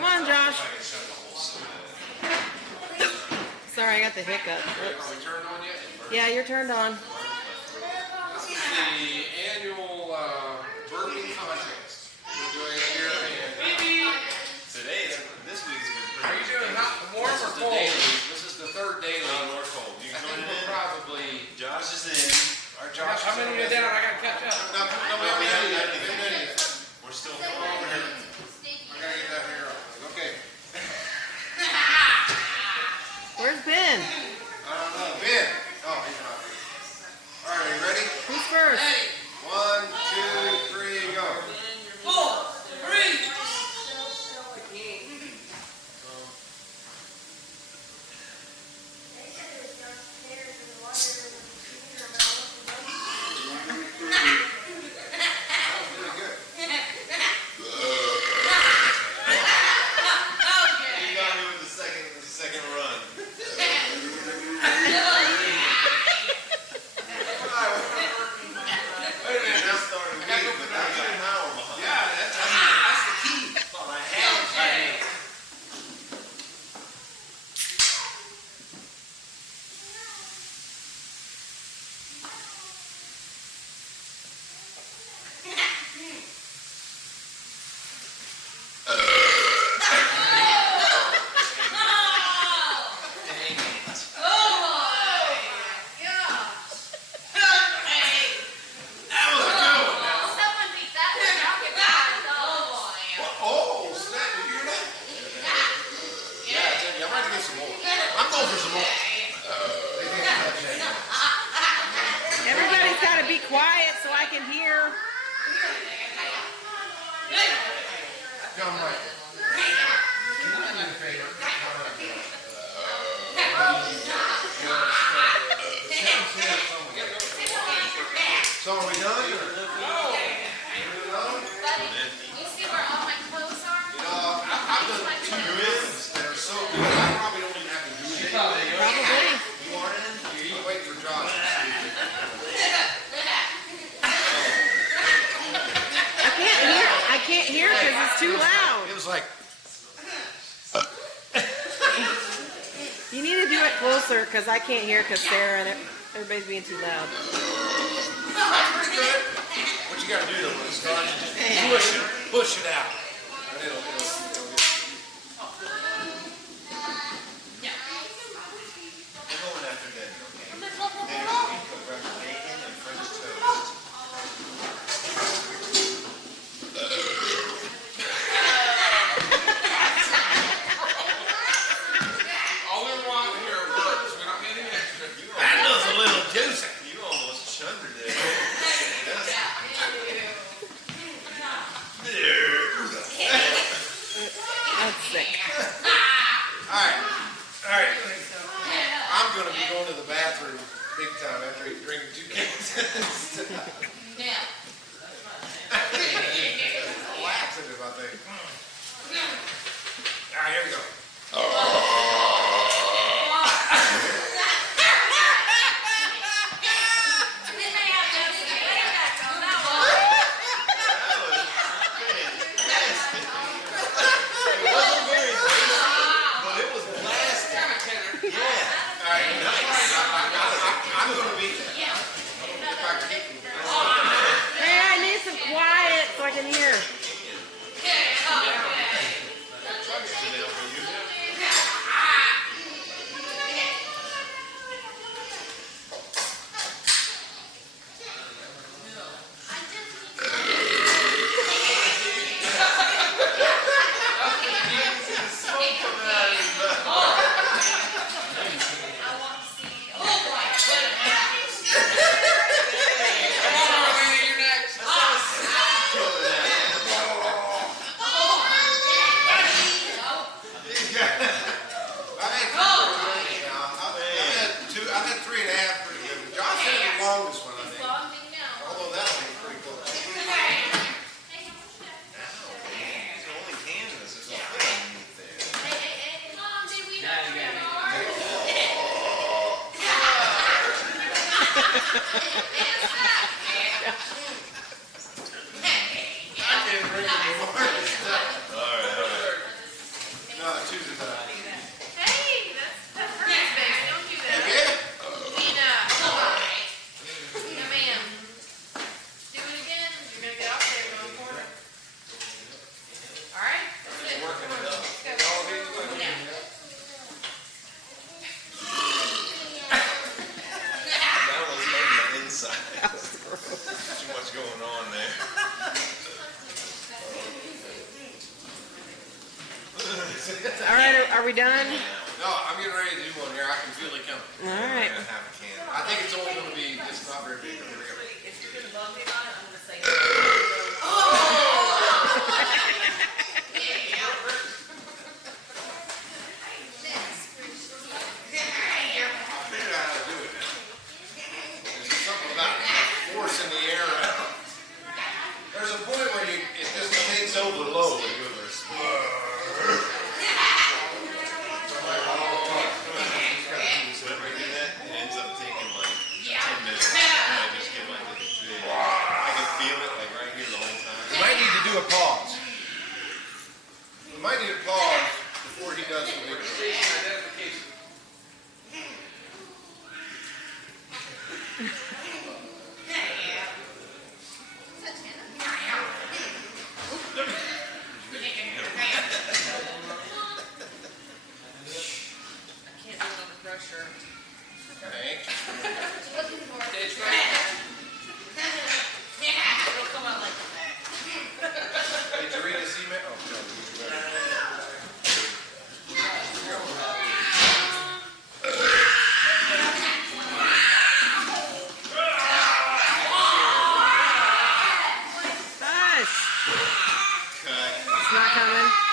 Come on, Josh. Sorry, I got the hiccup. Are we turned on yet? Yeah, you're turned on. This is the annual burping contest. We're doing it here in This week's been Are you doing hot, warm, or cold? This is the third daily. or cold. You I can think join we're in. probably. Josh is in. Our Josh. How many are you down? I gotta catch up. No, we haven't done it yet. We haven't done it yet. We're still Come on over here. I gotta get that hair off. Okay. Where's Ben? I don't know. Ben. Oh, he's not here. All right, are you ready? Who's first? 1, 2, 3, go. 4, 3. Really good. You got me with the second run. Wait a minute. That started weak, but now you're an hour behind. Yeah, that's the key. Thought I had it. Oh, snap. Did you hear that? Yeah, Timmy, I'm ready to get some more. I'm going for some more. Everybody's got to be quiet so I can hear. Come right. So are we done? Are we done? I've done 2 ribs that are so good, I probably don't even have to do anything. Probably. You want in? You wait for Josh. I can't hear because it's too loud. It was like, You need to do it closer because I can't hear because Sarah and everybody's being too loud. pretty good. What you gotta do though, when it starts, just push it out. And it'll get. We're going after dinner, okay? Dinner, we cook breakfast bacon and French toast. All we want here works. We're not getting extra. That was a little juicy. You almost chundered it. That's sick. Alright. Alright. I'm gonna be going to the bathroom big time after he drinks 2 cans. Laxative, I think. Alright, here we go. It wasn't very tasty, but it was blasting. Yeah. Alright, nice. I'm gonna be. If I keep. Hey, I need some quiet so I can hear. Sit down for you. All right, are we done? No, I'm getting ready to do one here. I can feel it coming. All right. We're gonna have a can. I think it's only gonna be just not very big. Here we go. If you're gonna bug me on it, I'm gonna say. I figured out how to do it now. There's something about forcing the air out. There's a point where it just takes over the load. Whenever I do that, it ends up taking like 10 minutes. And I just get like this big. I can feel it like right here the whole time. We might need to do a pause. We might need a pause before he does the big one. Identification. I can't do it under pressure. Thanks. Stage right. It'll come out like that. Did you read this email? Oh, no. Hush. Cut. It's not coming.